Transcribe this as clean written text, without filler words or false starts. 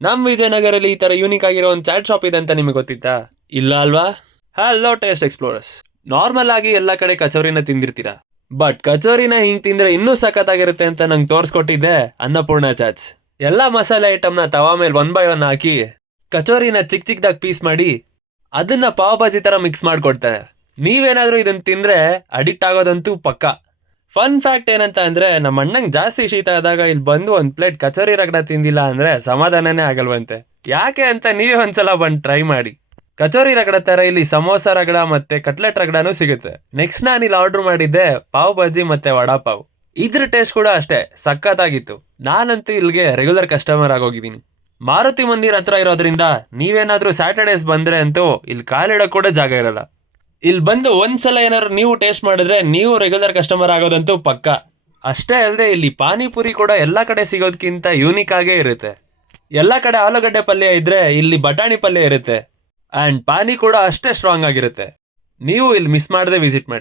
ನಮ್ ವಿಜಯನಗರಲ್ಲಿ ಈ ತರ ಯೂನಿಕ್ ಆಗಿರೋ ಒಂದು ಚಾಟ್ ಶಾಪ್ ಇದೆ ಅಂತ ನಿಮಗೆ ಗೊತ್ತಿತ್ತಾ? ಇಲ್ಲ ಅಲ್ವಾ? Hello taste explorers. ನಾರ್ಮಲ್ ಆಗಿ ಎಲ್ಲ ಕಡೆ ಕಚೋರಿನ ತಿಂದಿರ್ತೀರಾ, ಬಟ್ ಕಚೋರಿನ ಹಿಂಗ್ ತಿಂದ್ರೆ ಇನ್ನೂ ಸಖತ್ತಾಗಿರುತ್ತೆ ಅಂತ ನಂಗೆ ತೋರಿಸ್ಕೊಟ್ಟಿದ್ದೆ ಅನ್ನಪೂರ್ಣ ಚಾಟ್ಸ್. ಎಲ್ಲ ಮಸಾಲೆ ಐಟಮ್ನ ತವಾ ಮೇಲೆ ಒನ್ ಬೈ ಒನ್ ಹಾಕಿ ಕಚೋರಿನ ಚಿಕ್ಕ ಚಿಕ್ಕದಾಗಿ ಪೀಸ್ ಮಾಡಿ ಅದನ್ನ ಪಾವ್ ಭಾಜಿ ತರ ಮಿಕ್ಸ್ ಮಾಡ್ಕೊಡ್ತಾರೆ. ನೀವೇನಾದ್ರೂ ಇದನ್ನ ತಿಂದ್ರೆ ಅಡಿಕ್ಟ್ ಆಗೋದಂತೂ ಪಕ್ಕ. ಫನ್ ಫ್ಯಾಕ್ಟ್ ಏನಂತ ಅಂದ್ರೆ, ನಮ್ಮ ಅಣ್ಣಂಗೆ ಜಾಸ್ತಿ ಶೀತ ಆದಾಗ ಇಲ್ಲಿ ಬಂದು ಒಂದ್ ಪ್ಲೇಟ್ ಕಚೋರಿ ರಗಡ ತಿಂದಿಲ್ಲ ಅಂದ್ರೆ ಸಮಾಧಾನನೇ ಆಗಲ್ವಂತೆ. ಯಾಕೆ ಅಂತ ನೀವೇ ಒಂದ್ಸಲ ಬಂದು ಟ್ರೈ ಮಾಡಿ. ಕಚೋರಿ ರಗಡ ತರ ಇಲ್ಲಿ ಸಮೋಸ ರಗಡ ಮತ್ತೆ ಕಟ್ಲೆಟ್ ರಗಡನೂ ಸಿಗುತ್ತೆ. ನೆಕ್ಸ್ಟ್ ನಾನು ಇಲ್ಲಿ ಆರ್ಡರ್ ಮಾಡಿದ್ದೆ ಪಾವ್ ಭಾಜಿ ಮತ್ತೆ ವಡಾ ಪಾವ್. ಇದ್ರ ಟೇಸ್ಟ್ ಕೂಡ ಅಷ್ಟೇ ಸಖತ್ತಾಗಿತ್ತು. ನಾನಂತೂ ಇಲ್ಲಿಗೆ ರೆಗ್ಯುಲರ್ ಕಸ್ಟಮರ್ ಆಗೋಗಿದ್ದೀನಿ. ಮಾರುತಿ ಮಂದಿರ ಹತ್ರ ಇರೋದ್ರಿಂದ ನೀವೇನಾದ್ರೂ ಸ್ಯಾಟರ್ಡೇಸ್ ಬಂದ್ರೆ ಅಂತೂ ಇಲ್ಲಿ ಕಾಲಿಡೋ ಕೂಡ ಜಾಗ ಇರಲ್ಲ. ಇಲ್ಲಿ ಬಂದು ಒಂದ್ಸಲ ಏನಾದ್ರು ನೀವು ಟೇಸ್ಟ್ ಮಾಡಿದ್ರೆ ನೀವು ರೆಗ್ಯುಲರ್ ಕಸ್ಟಮರ್ ಆಗೋದಂತೂ ಪಕ್ಕ. ಅಷ್ಟೇ ಅಲ್ಲದೆ ಇಲ್ಲಿ ಪಾನಿಪುರಿ ಕೂಡ ಎಲ್ಲ ಕಡೆ ಸಿಗೋದಕ್ಕಿಂತ ಯೂನಿಕ್ ಆಗೇ ಇರುತ್ತೆ. ಎಲ್ಲ ಕಡೆ ಆಲೂಗಡ್ಡೆ ಪಲ್ಯ ಇದ್ರೆ ಇಲ್ಲಿ ಬಟಾಣಿ ಪಲ್ಯ ಇರುತ್ತೆ. ಅಂಡ್ ಪಾನಿ ಕೂಡ ಅಷ್ಟೇ ಸ್ಟ್ರಾಂಗ್ ಆಗಿರುತ್ತೆ. ನೀವು ಇಲ್ಲಿ ಮಿಸ್ ಮಾಡದೆ ವಿಸಿಟ್ ಮಾಡಿ.